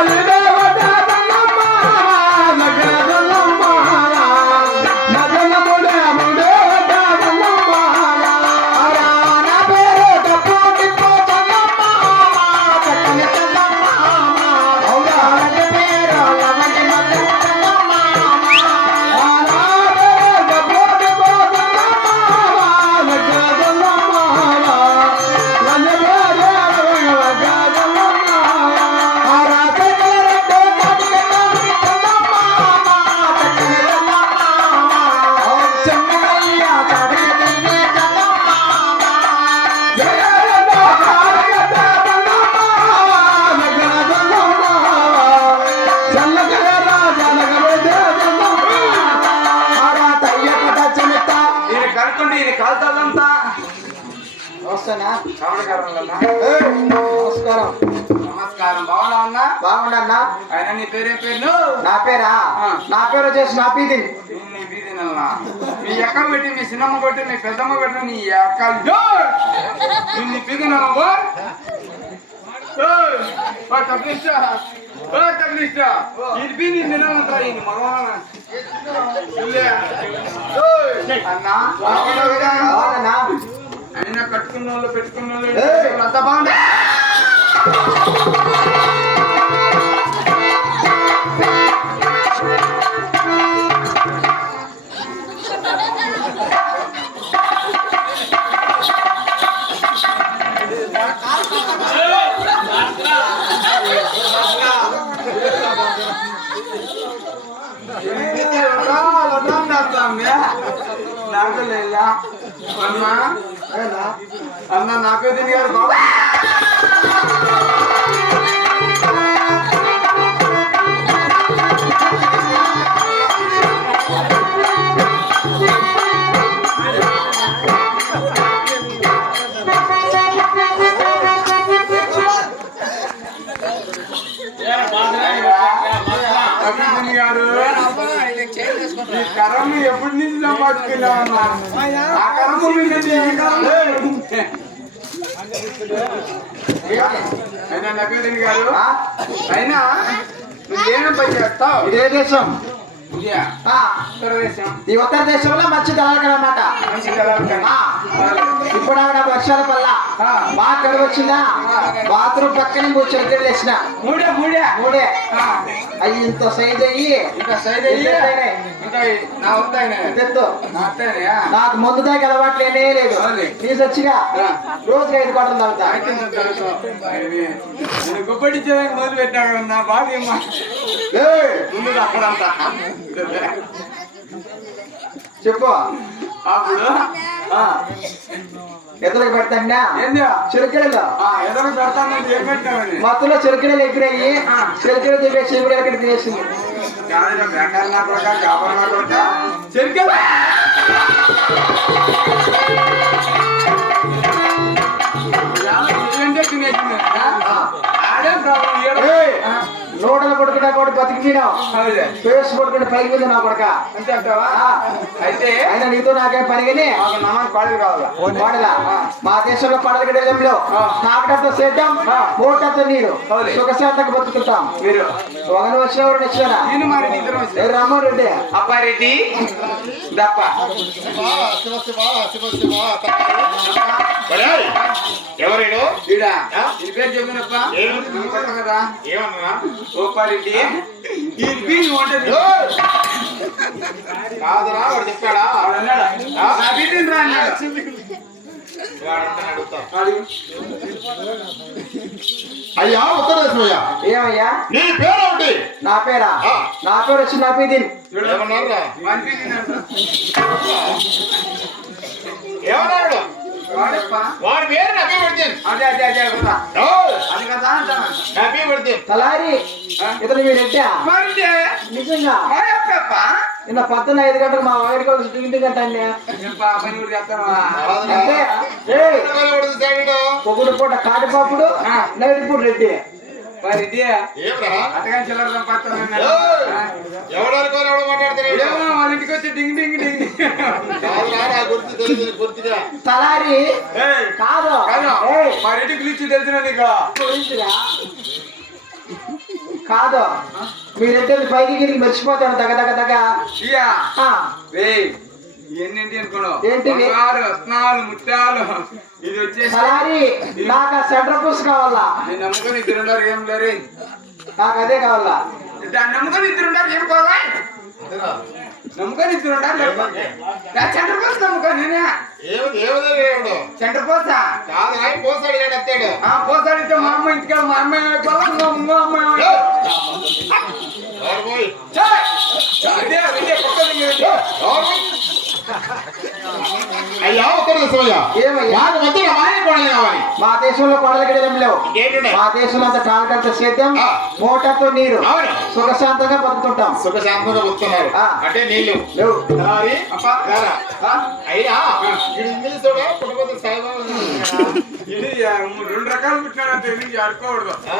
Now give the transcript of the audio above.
চলে ఆడుకుంటే ఈయన కాల్తాలంతా వస్తానా నమస్కారం. నమస్కారం. బాగున్నా ఉన్నా బాగుండన్నా ఆయన నీ పేరే పేరు? నా పేరా. నా పేరు వచ్చేసి నా పీది. మీ ఎక్క పెట్టి మీ చిన్నమ్మ పెట్టి మీ పెద్దమ్మ పెట్టి నీ ఎక్క నీ బీదినల్లా తగ్గిస్తా తగ్గిస్తా ఇది బీది తినాలంటా ఈ మగవాళ్ళ? అన్నా కట్టుకున్న వాళ్ళు పెట్టుకున్న వాళ్ళు ఏయ్. అంత బాగుంది నాకు లేదా అన్నా ఏనా? అన్న నాకు దీని గారు బాబు అభిజిని గారు ఈ కర్రను ఎప్పటి నుంచి ఆ. అయినా గారు? ఆ? అయినా నువ్వేం పని చేస్తావు? ఇదే దేశం. ఈ ఉత్తర దేశంలో మంచి కలర్ ఆ, ఇప్పుడు ఆవిడ వర్షాల వల్ల ఆ. బాగా కడుగు వచ్చిందా? బాత్రూమ్ పక్కన మూడు వేసిన. మూడే మూడే. మూడే. ఆ, అవి ఇంత సైజ్ అయ్యి అయ్యి నాకు ముందు దాకా అలవాట్లు ఏమీ లేదు. తీసొచ్చిగా ఆ. రోజుకి ఐదు కోటలు తాగుతా. గుబ్బడిచ్చేదానికి మొదలు పెట్టాను నా బాధ ఏమో చెప్పు. అప్పుడు ఎదురుకి పెడతాండా? ఏంది? చిరుకిడలు ఆ, ఎదురు పెడతానంటే ఏం పెట్టావని మొత్తంలో చిరుకిడలు ఎగిరాయి. చిరుకిడలు దిగేసి ఇప్పుడు ఎక్కడ. చెరికెలు. ఆ? ఆడే ప్రాబ్లం, నూటలు పట్టుకుంటా కూడా బతికిపోయినావు అవునులే. ఫేస్ పట్టుకుంటే పైకి మీద నా కొడక అంతే అంటావా? అయితే అయినా నీతో నాకేం పని కానీ మాకు నమ్మకం పాడలు కావాలా వాడలా మా దేశంలో పడల గడిలో ఆ. తాకటంతో సేద్యం మూటంతో నీరు. సుఖశాంతంగా బతుకుతాం మీరు ఒకరు వచ్చిన ఎవరు నచ్చినా నేను మరి ఇద్దరం వచ్చాం. రామ్మోహన్ రెడ్డి అప్పారెడ్డి దప్ప ఈడా ఈ పేరు చెప్పినప్ప? కదా ఏమన్నా కాదురా వాడు చెప్పాడా? వాడు అన్నాడా? నా బిడ్డని రా అన్నాడు. వాడు వాడు. అయ్యా ఉత్తరదేశమయ్యా ఏమయ్యా? నీ పేరు ఒకటి. నా పేరా. నా పేరు వచ్చి నా అంట. ఏమన్నాడు? వాడప్ప. వాడి పేరు నబీ పడితేను. అదే అదే అదే కదా అది కదా అంటాను. నబీ పడితేను. తలారి? ఇతను మీరు ఎట్టా? మరి నిజంగా? నిన్న పొద్దున్న ఐదు గంటలకు మా కూడా చేస్తాను అంటే ఏయ్ పడుతుంది పొగుడు పూట కాటిపాపుడు ఆ. నైట్ పూట రెడ్డి. మరి ఎవడు మాట్లాడుతున్నాడు వాళ్ళ ఇంటికి వచ్చి డింగ్ డింగ్ డింగ్. తలారి? కాదు. మా ఇంటికి పిలిచి తెలిసిన నీకు. పోయిందిరా. కాదు. మీరంటే పైకి గిరికి మర్చిపోతాను దగ్గ దగ్గ దగ్గ ఎన్నింటి అనుకున్నావు? రత్నాలు ముత్యాలు. ఇది వచ్చేసి నాకు ఆ సెంటర్ పుస్ కావాలా? నేను నమ్ముకొని ఇద్దరు ఉన్నారు ఏం లేరు నాకు అదే కావాలా? దాన్ని నమ్ముకొని ఇద్దరు ఉంటారు ఏం పోవా నమ్ముకొని ఇద్దరు సెంటర్ పోస్ట్ నమ్ముకొని నేనే. సెంటర్ కాదురా పోసాడు లేడు అత్తాడు ఆ పోతాడితే మా అమ్మ ఇంటికి మా అమ్మాయి అయిపోవాలి, ఇంకో అయ్యా కోడలు కావాలి. మా దేశంలో కొడల గిడలం లేవు. మా దేశంలో అంత ట్రాక్టర్తో సేద్యం. మోటార్తో నీరు. సుఖశాంతంగా బతుకుతుంటాం. సుఖశాంతంగా వస్తున్నారు ఆ. అంటే నీళ్ళు. లేవు. ఆ, రెండు రకాలు పెట్టినా తెలియదు ఆడుకోకూడదు.